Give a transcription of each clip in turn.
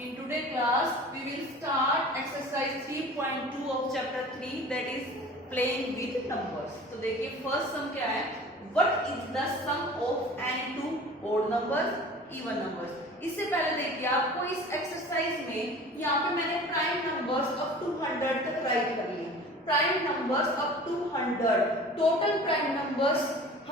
In today's class, we will start exercise 3.2 of chapter 3, that is playing with numbers. तो देखिए first sum क्या है? What is the sum of any two odd numbers, even numbers? इससे पहले देखिए आपको इस एक्सरसाइज में यहाँ पे मैंने प्राइम नंबर्स अप टू 100 तक राइट कर लिए. Prime numbers up to 100. Total prime numbers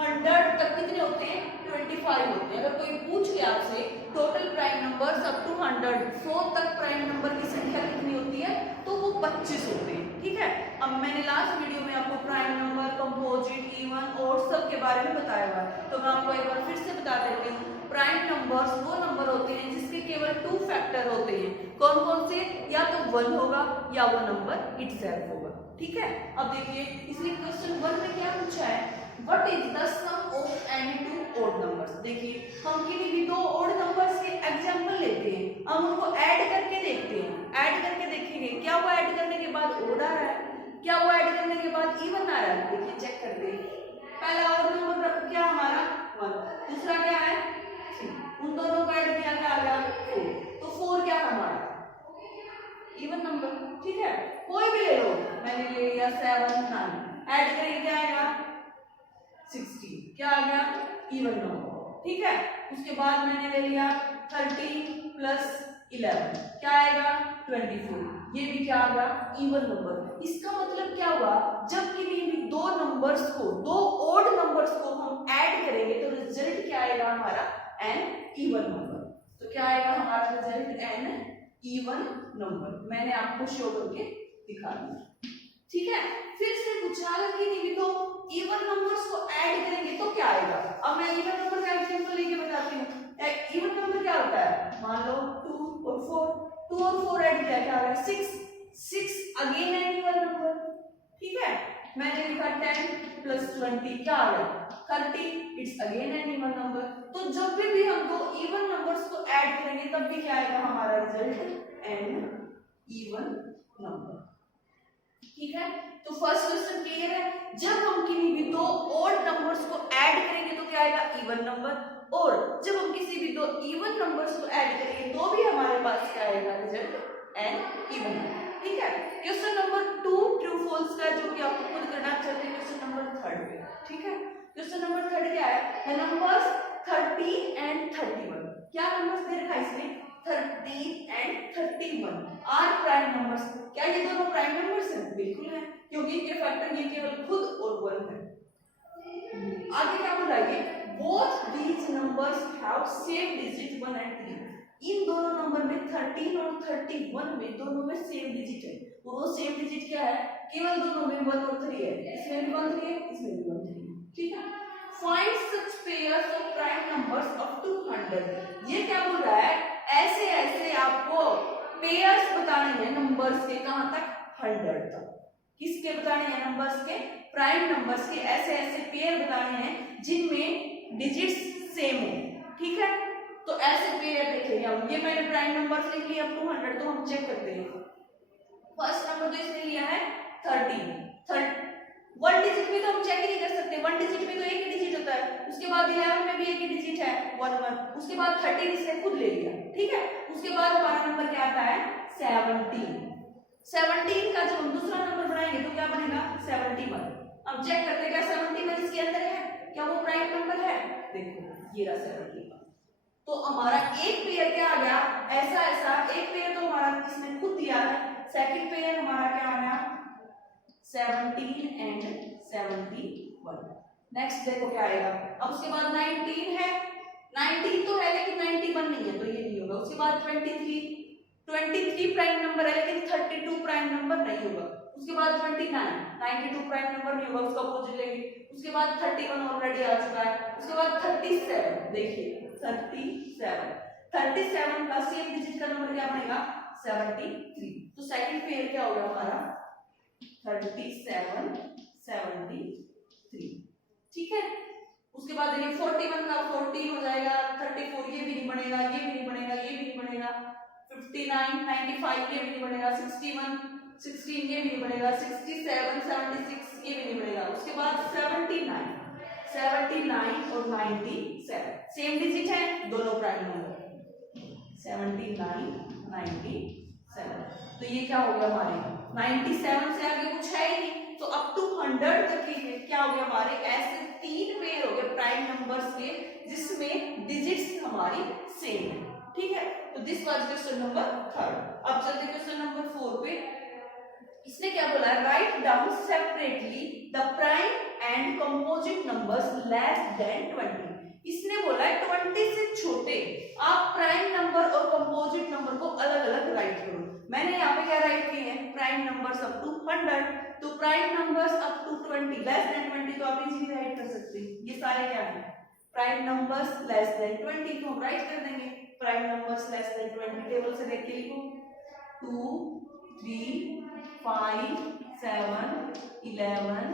100 तक कितने होते हैं? 25 होते हैं. अगर कोई पूछ के आपसे total prime numbers up to 100 तक प्राइम नंबर की संख्या कितनी होती है तो वो 25 होते हैं. ठीक है. अब मैंने लास्ट वीडियो में आपको प्राइम नंबर, कंपोजिट, इवन और सब के बारे में बताया हुआ है, तो मैं आपको एक बार फिर से बता देती हूँ. प्राइम नंबर्स वो नंबर होते हैं जिसके केवल 2 फैक्टर होते हैं. कौन कौन से? या तो 1 होगा या वो नंबर इटसेल्फ होगा. ठीक है. अब देखिए इसलिए क्वेश्चन 1 में क्या पूछा है, what is the sum of any two odd numbers. देखिए हम किन्हीं भी दो ऑड नंबर्स के एग्जांपल लेते हैं, हम उनको ऐड करके देखते हैं. ऐड करके देखेंगे क्या वो ऐड करने के बाद ऑड आ रहा है, क्या वो ऐड करने के बाद इवन आ रहा है. देखिए चेक करते हैं. पहला ऑड नंबर क्या हमारा 1, दूसरा क्या है 3. उन दोनों को ऐड किया क्या आ गया 4. तो 4 क्या हमारा इवन नंबर. ठीक है. कोई भी ले लो, मैंने ले लिया 7 9, ऐड करेंगे क्या आएगा 16. क्या आ गया इवन नंबर. ठीक है. उसके बाद मैंने ले लिया 13 प्लस 11, क्या आएगा 24. ये भी क्या आ गया इवन नंबर. इसका मतलब क्या हुआ, जब किन्हीं भी दो नंबर्स को, दो ऑड नंबर्स को हम ऐड करेंगे तो रिजल्ट क्या आएगा हमारा एन इवन नंबर. तो क्या आएगा हमारा रिजल्ट एन इवन नंबर. मैंने आपको शो करके दिखा दिया. ठीक है. फिर से पूछा अगर किन्हीं भी दो इवन नंबर्स को ऐड करेंगे तो क्या आएगा. अब मैं इवन नंबर का एग्जांपल लेके बताती हूँ. इवन नंबर क्या होता है, मान लो 2 और 4, 2 और 4 ऐड किया क्या आ गया 6. 6 अगेन एन इवन नंबर. ठीक है. मैंने लिखा 10 प्लस 20 क्या आ गया 30. It's again an even number. तो जब भी हम दो इवन नंबर्स को ऐड करेंगे तब भी क्या आएगा हमारा रिजल्ट एन इवन नंबर. ठीक है. तो फर्स्ट क्वेश्चन क्लियर है. जब हम किसी भी दो ऑड नंबर्स को ऐड करेंगे तो क्या आएगा इवन नंबर, और जब हम किसी भी दो इवन नंबर्स को ऐड करेंगे तो भी हमारे पास क्या आएगा रिजल्ट एन इवन नंबर. ठीक है. क्वेश्चन नंबर 2 ट्रू फॉल्स का जो कि आपको खुद करना चाहिए. क्वेश्चन नंबर 3 पे. ठीक है. क्वेश्चन नंबर 3 क्या है, द नंबर्स 30 एंड 31. क्या नंबर्स दे रखा है इसमें 30 एंड 31 आर प्राइम नंबर्स. क्या ये दोनों प्राइम नंबर्स हैं? बिल्कुल है, क्योंकि इनके फैक्टर ये केवल खुद और 1 है. आगे क्या बोल रहा है, both these numbers have same digit 1 and 3. इन दोनों नंबर में 13 और 31 में दोनों में सेम डिजिट है. वो सेम डिजिट क्या है, केवल दोनों में 1 और 3 है. इसमें भी 1 3 है, इसमें भी 1 3 है. ठीक है. Find such pairs of prime numbers up to 100. ये क्या बोल रहा है, ऐसे ऐसे आपको पेयर्स बताने हैं नंबर्स के. कहां तक 100 तक. किसके बताने हैं नंबर्स के, प्राइम नंबर्स के. ऐसे ऐसे पेयर बताने हैं जिनमें डिजिट्स सेम हो. ठीक है. तो ऐसे पेयर देखेंगे हम. ये मैंने प्राइम नंबर्स लिख लिया अप टू 100. तो हम चेक करते हैं. फर्स्ट नंबर तो इसने लिया है 13. 1 डिजिट में तो हम चेक ही नहीं कर सकते. 1 डिजिट में तो एक ही डिजिट होता है. उसके बाद 11 में भी एक ही डिजिट है 1 1. उसके बाद 13 इसने खुद ले लिया. ठीक है. उसके बाद हमारा नंबर क्या आता है 17. 17 का जब हम दूसरा नंबर बनाएंगे तो क्या बनेगा 71. हम चेक करते हैं क्या 71 इसके अंदर है, क्या वो प्राइम नंबर है. देखो ये रहा 71. तो हमारा एक पेयर क्या आ गया, ऐसा ऐसा एक पेयर तो हमारा इसने खुद दिया है. सेकंड पेयर हमारा क्या आ गया 17 एंड 71. नेक्स्ट देखो क्या आएगा. अब उसके बाद 19 है. 19 तो है लेकिन 91 नहीं है, तो ये नहीं होगा. उसके बाद 23 प्राइम नंबर है लेकिन 32 प्राइम नंबर नहीं होगा. उसके बाद 29 92 प्राइम नंबर नहीं होगा, उसका अपोजिट लेंगे. उसके बाद 31 ऑलरेडी आ चुका है. उसके बाद 37. देखिए 37 का सेम डिजिट का नंबर क्या बनेगा 73. तो सेकंड पेयर क्या होगा हमारा 37 73. ठीक है. उसके बाद देखिए 41 का 14 हो जाएगा. 34 ये भी नहीं बनेगा, ये भी नहीं बनेगा, ये भी नहीं बनेगा. 59 95 ये भी नहीं बनेगा. 61 16 ये भी नहीं बनेगा. 67 76 ये भी नहीं बनेगा. उसके बाद 79 और 97 सेम डिजिट है दोनों प्राइम नंबर. 79 97। तो ये क्या हो गया हमारे 97 से आगे कुछ है ही नहीं, तो अप टू 100 तक के क्या हो गया हमारे ऐसे 3 पेयर हो गए प्राइम नंबर्स के जिसमें डिजिट्स हमारी सेम है। ठीक है, तो दिस वाज क्वेश्चन नंबर 3। अब चलते क्वेश्चन नंबर 4 पे। इसने क्या बोला है, write down separately the prime and composite numbers less than 20। इसने बोला है 20 से छोटे आप प्राइम नंबर और कंपोजिट नंबर को अलग अलग राइट करो। मैंने यहाँ पे क्या राइट किए हैं, प्राइम नंबर्स अप टू 100, तो prime numbers up to 20 less than 20 तो आप इजीली राइट कर सकते हैं। ये सारे क्या है, प्राइम नंबर्स लेस देन 20 तो हम राइट कर देंगे। Prime numbers less than 20 table से देख के लिखो 2 3 5 7 11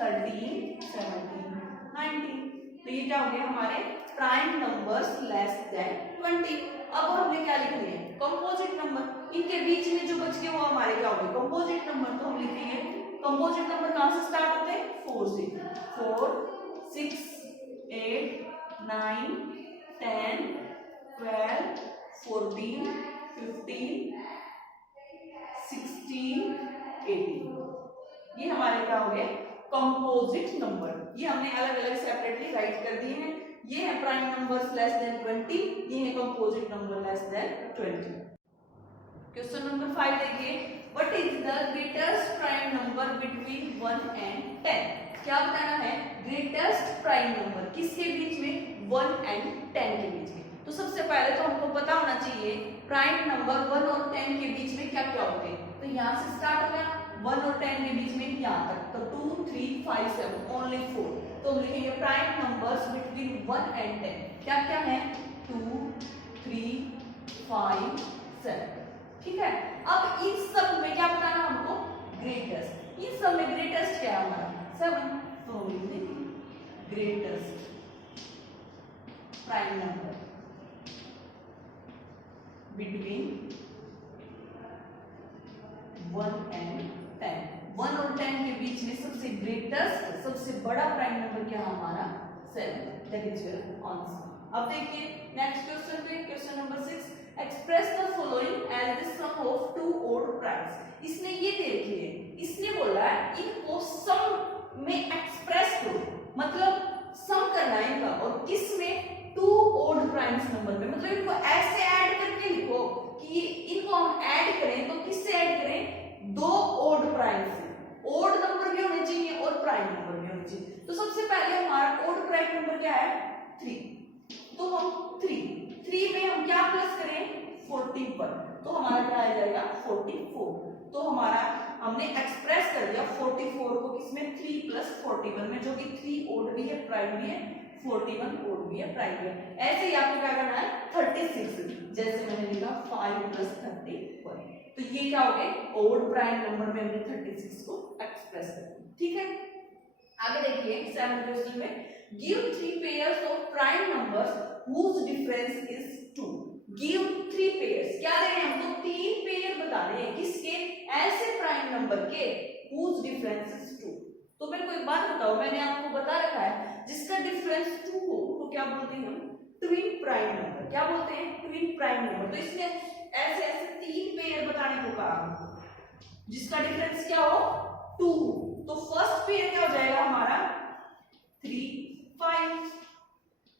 13 17 19। तो ये क्या हो गया हमारे प्राइम नंबर्स लेस देन 20। अब हमने क्या लिखना है, कंपोजिट नंबर। इनके बीच में जो बच गए वो हमारे क्या हो गए कंपोजिट नंबर। तो हम लिखेंगे कंपोजिट नंबर कहां से स्टार्ट होते हैं, 4 से। 4 6 8 9 10 12 14 15 16 18। ये हमारे क्या हो गए कंपोजिट नंबर। ये हमने अलग अलग सेपरेटली राइट कर दिए हैं। ये है प्राइम नंबर्स लेस देन 20, ये है composite number less than 20। Question number 5 देखिए, what is the greatest prime number between 1 and 10। क्या बताना है, ग्रेटेस्ट प्राइम नंबर किसके बीच में, 1 एंड 10 के बीच में। तो सबसे पहले तो हमको पता होना चाहिए प्राइम नंबर 1 और 10 के बीच में क्या क्या होते हैं। तो यहाँ से स्टार्ट हो गया 1 और 10 के बीच में यहाँ तक, तो 2 3 5 7 ओनली 4। तो हम लिखेंगे प्राइम नंबर्स बिटवीन 1 एंड 10 क्या क्या है, 2 3 5 7। ठीक है, अब इन सब में क्या बताना हमको, ग्रेटेस्ट। इन सब में ग्रेटेस्ट क्या है हमारा 7, तो हम लिखेंगे greatest prime number between 1 and 10। 1 और 10 के बीच में सबसे ग्रेटेस्ट सबसे बड़ा प्राइम नंबर क्या है हमारा 7, दैट इज योर आंसर। अब देखिए नेक्स्ट क्वेश्चन पे, question number 6, express the following as the sum of two odd primes. इसने ये देखिए, इसने बोला इनको सम में एक्सप्रेस करो, मतलब सम करना है इनका, और किस में, टू ओड प्राइम्स नंबर में। मतलब इनको ऐसे ऐड करके लिखो कि इनको हम ऐड करें तो किससे ऐड करें, 2 ओड प्राइम से। ओड नंबर भी होने चाहिए और प्राइम नंबर भी होने चाहिए। तो सबसे पहले हमारा ओड प्राइम नंबर क्या है 3, तो हम 3 में हम क्या प्लस करें 41, तो हमारा क्या आ जाएगा 44। तो हमारा हमने एक्सप्रेस कर दिया 44 को किसमें 3 प्लस 41 में, जो कि 3 ओड भी है प्राइम भी है, 41 ओड भी है प्राइम भी है। ऐसे ही आपको क्या करना है 36, जैसे मैंने लिखा 5 प्लस 31। तो ये क्या हो गए ओड प्राइम नंबर में हमने 36 को एक्सप्रेस कर दिया। ठीक है, आगे देखिए 7 क्वेश्चन में, give 3 pairs of prime numbers whose difference is 2। Give 3 pairs, क्या दे रहे हैं हमको 3 पेयर बता रहे हैं किसके, ऐसे प्राइम नंबर के whose difference is 2। तो मेरे को एक बात बताओ, मैंने आपको बता रखा है जिसका डिफरेंस 2 हो तो क्या बोलते हैं हम, ट्विन प्राइम नंबर। क्या बोलते हैं, ट्विन प्राइम नंबर। तो इसने ऐसे ऐसे 3 पेयर बताने को कहा जिसका डिफरेंस क्या हो 2। तो फर्स्ट पेयर क्या हो जाएगा हमारा 3 5।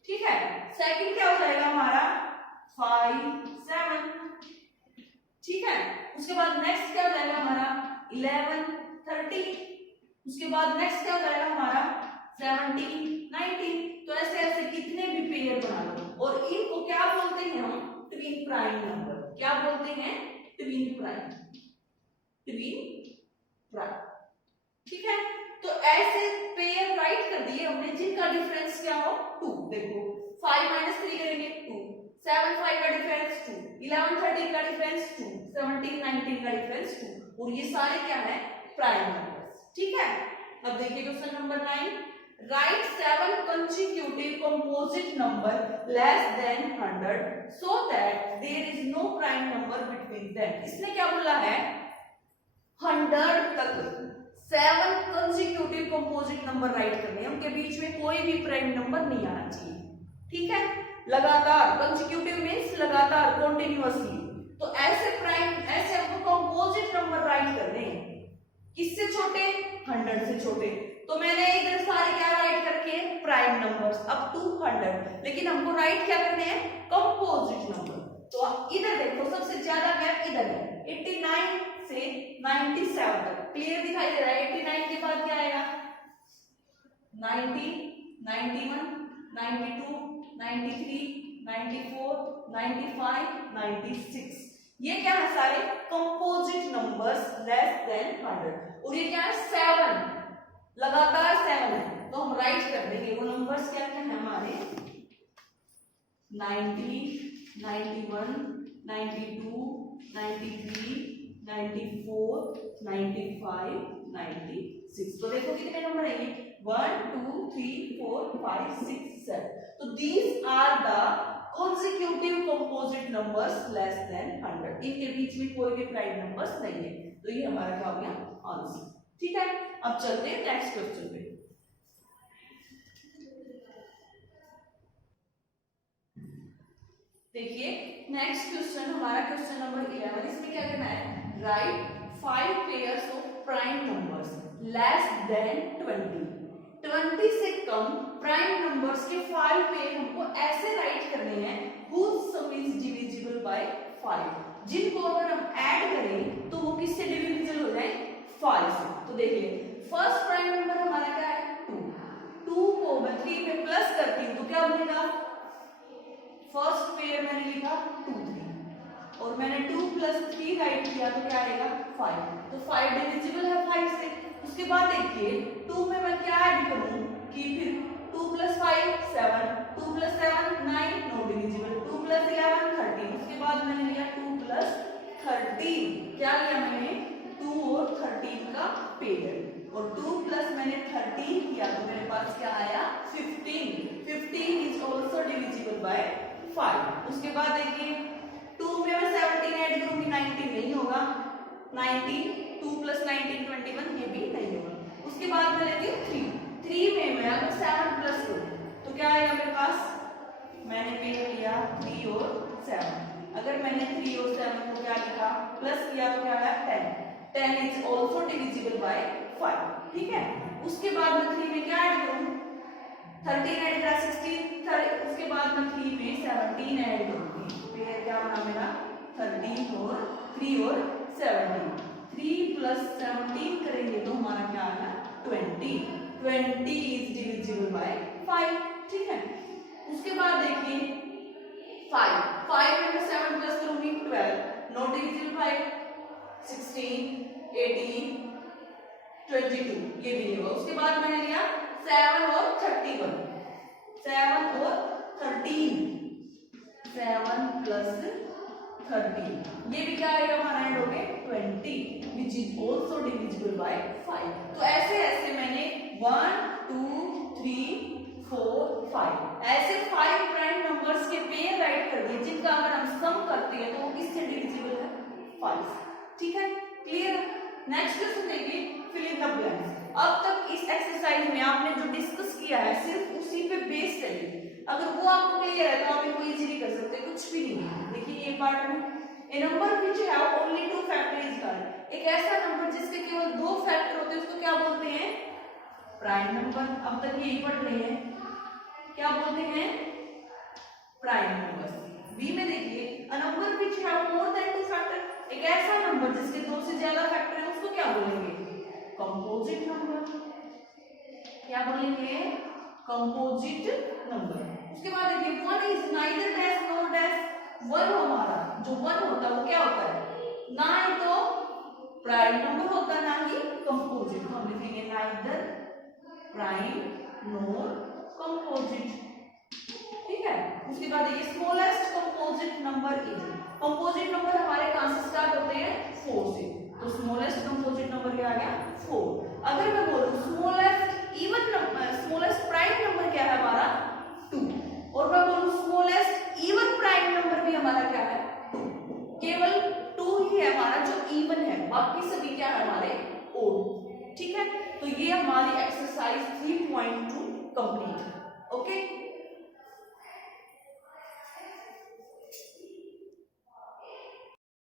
ठीक है, सेकंड क्या हो जाएगा हमारा 5 7। ठीक है, उसके बाद नेक्स्ट क्या हो जाएगा हमारा 11 13। उसके बाद नेक्स्ट क्या हो जाएगा हमारा 17 19। तो ऐसे ऐसे कितने भी पेयर बना लो, और इनको क्या बोलते हैं हम, ट्विन प्राइम नंबर। क्या बोलते हैं, ट्विन प्राइम, ट्विन प्राइम। ठीक है, तो ऐसे पेयर राइट कर दिए हमने जिनका डिफरेंस क्या हो 2। देखो 5 - 3 करेंगे 2, 7 5 का डिफरेंस 2, 11 13 का डिफरेंस 2, 17 19 का डिफरेंस 2, और ये सारे क्या है प्राइम नंबर्स। ठीक है, अब देखिए question number 9, right 7 consecutive composite number less than 100 so that there is no prime number between them। इसने क्या बोला है 100 तक 7 consecutive composite number राइट करने हैं, उनके बीच में कोई भी प्राइम नंबर नहीं आना चाहिए। ठीक है, लगातार, consecutive मींस लगातार, continuously। तो ऐसे हमको कंपोजिट नंबर राइट करने हैं। किससे छोटे? 100 से छोटे। तो मैंने इधर सारे क्या राइट करके प्राइम नंबर्स अप टू 100, लेकिन हमको राइट क्या करने हैं? Composite number. तो इधर देखो सबसे ज्यादा गैप इधर है, 89 से 97 तक क्लियर दिखाई दे रहा है। 89 के बाद क्या आएगा? 90, 91, 92, 93, 94, 95, 96। ये क्या है? सारे कंपोजिट नंबर्स लेस देन 100। और ये क्या है? 7, लगातार 7 है। तो हम राइट कर देंगे वो नंबर्स क्या क्या है हमारे 90, 91, 92, 93, 94, 95, 96। तो देखो कितने नंबर है ये? 1, 2, 3, 4, 5, 6, 7। तो these are the consecutive composite numbers less than 100। इनके बीच में कोई भी प्राइम नंबर्स नहीं है। तो ये हमारा क्या हो गया? आंसर। ठीक है, अब चलते हैं नेक्स्ट क्वेश्चन पे। देखिए नेक्स्ट क्वेश्चन हमारा क्वेश्चन नंबर 11। इसमें क्या करना है? Right 5 pairs of prime numbers less than 20। 20 से कम प्राइम नंबर्स के 5 पेयर हमको ऐसे राइट करने हैं whose sum is divisible by 5, जिनको अगर हम ऐड करें तो वो किससे डिविजिबल हो जाए? 5 से। तो देखिए फर्स्ट प्राइम नंबर हमारा क्या है? 2। 2 को मैं 3 पे प्लस करती हूँ तो क्या बनेगा? फर्स्ट पेयर मैंने लिखा 2, 3 और मैंने 2 प्लस 3 राइट किया तो क्या आएगा? 5। तो 5 डिविजिबल है 5 से। उसके बाद देखिए 2 में मैं क्या ऐड करूं कि फिर 2 plus 5 7, 2 plus 7 9, not divisible. 2 plus 11 13। उसके बाद मैंने लिया 2 प्लस 13। क्या लिया मैंने? 2 और 13 का पेयर। और 2 प्लस मैंने 13 किया तो मेरे पास क्या आया? 15। 15 इज ऑल्सो डिविजिबल बाय 5। उसके बाद देखिए 2 में मैं 17 ऐड करूंगी 19 नहीं होगा। 19 2 प्लस 19 21 ये भी नहीं होगा। उसके बाद मैं लेती हूँ 3। 3 में मैं अगर 7 प्लस करूँ तो क्या आएगा मेरे पास? मैंने पेयर लिया 3 और 7। अगर मैंने 3 और 7 को क्या लिखा? प्लस किया तो क्या आया? 10। 10 इज ऑल्सो डिविजिबल बाय 5। ठीक है, उसके बाद मैं 3 में क्या ऐड करूँ? 13 ऐड करा 16। उसके बाद मैं 3 में 17 ऐड करूंगी। पेयर क्या बना मेरा? 13 और 3 और 17। 3 प्लस 17 करेंगे तो हमारा क्या आएगा? 20। 20 इज डिविजिबल बाय 5। ठीक है, उसके बाद देखिए 5 में मैं 7 प्लस करूंगी 12, नॉट डिविजिबल बाय 16, 18, 22 ये भी नहीं होगा। उसके बाद मैंने लिया 7 और 31। 7 और 13, 7 प्लस 13 ये भी क्या आएगा हमारा? ऐड हो गए 20 which is also divisible by 5। तो ऐसे ऐसे मैंने 1 2 3 4 5 ऐसे 5 प्राइम नंबर्स के पेयर राइट कर दिए जिनका अगर हम सम करते हैं तो वो किससे डिविजिबल है? 5। ठीक है, क्लियर? नेक्स्ट क्वेश्चन देखिए फिल इन द ब्लैंक्स। अब तक इस एक्सरसाइज में आपने जो डिस्कस किया है सिर्फ उसी पे बेस करिए। अगर वो आपको क्लियर है तो आप इनको इजीली कर सकते हैं, कुछ भी नहीं। देखिए ये पार्ट में a number which have only 2 factor is called. एक ऐसा नंबर जिसके केवल 2 फैक्टर होते हैं उसको क्या बोलते हैं? Prime number. अब तक यही पढ़ रहे हैं, क्या बोलते हैं? Prime number. बी में देखिए a number which have more than 2 factor. एक ऐसा नंबर जिसके 2 से ज्यादा फैक्टर है उसको क्या बोलेंगे? Composite number. क्या बोलेंगे? Composite number. उसके बाद देखिए 1 is neither dash nor dash. 1 हमारा जो 1 होता है वो क्या होता है? ना ही तो प्राइम नंबर होता है ना ही कंपोजिट। तो हम लिखेंगे नाइदर प्राइम नॉर कंपोजिट। ठीक है, उसके बाद देखिए smallest composite number is. Composite number हमारे कहां से स्टार्ट होते हैं? 4 से। तो स्मॉलेस्ट कंपोजिट नंबर क्या आ गया? 4। अगर मैं बोलूं smallest even number, smallest prime number क्या है हमारा? 2। और मैं बोलूं स्मॉलेस्ट इवन प्राइम नंबर भी हमारा क्या है? 2। केवल 2 ही है हमारा जो इवन है, बाकी सभी क्या है हमारे? ओड। ठीक है, तो ये हमारी एक्सरसाइज 3.2 कंप्लीट है। ओके।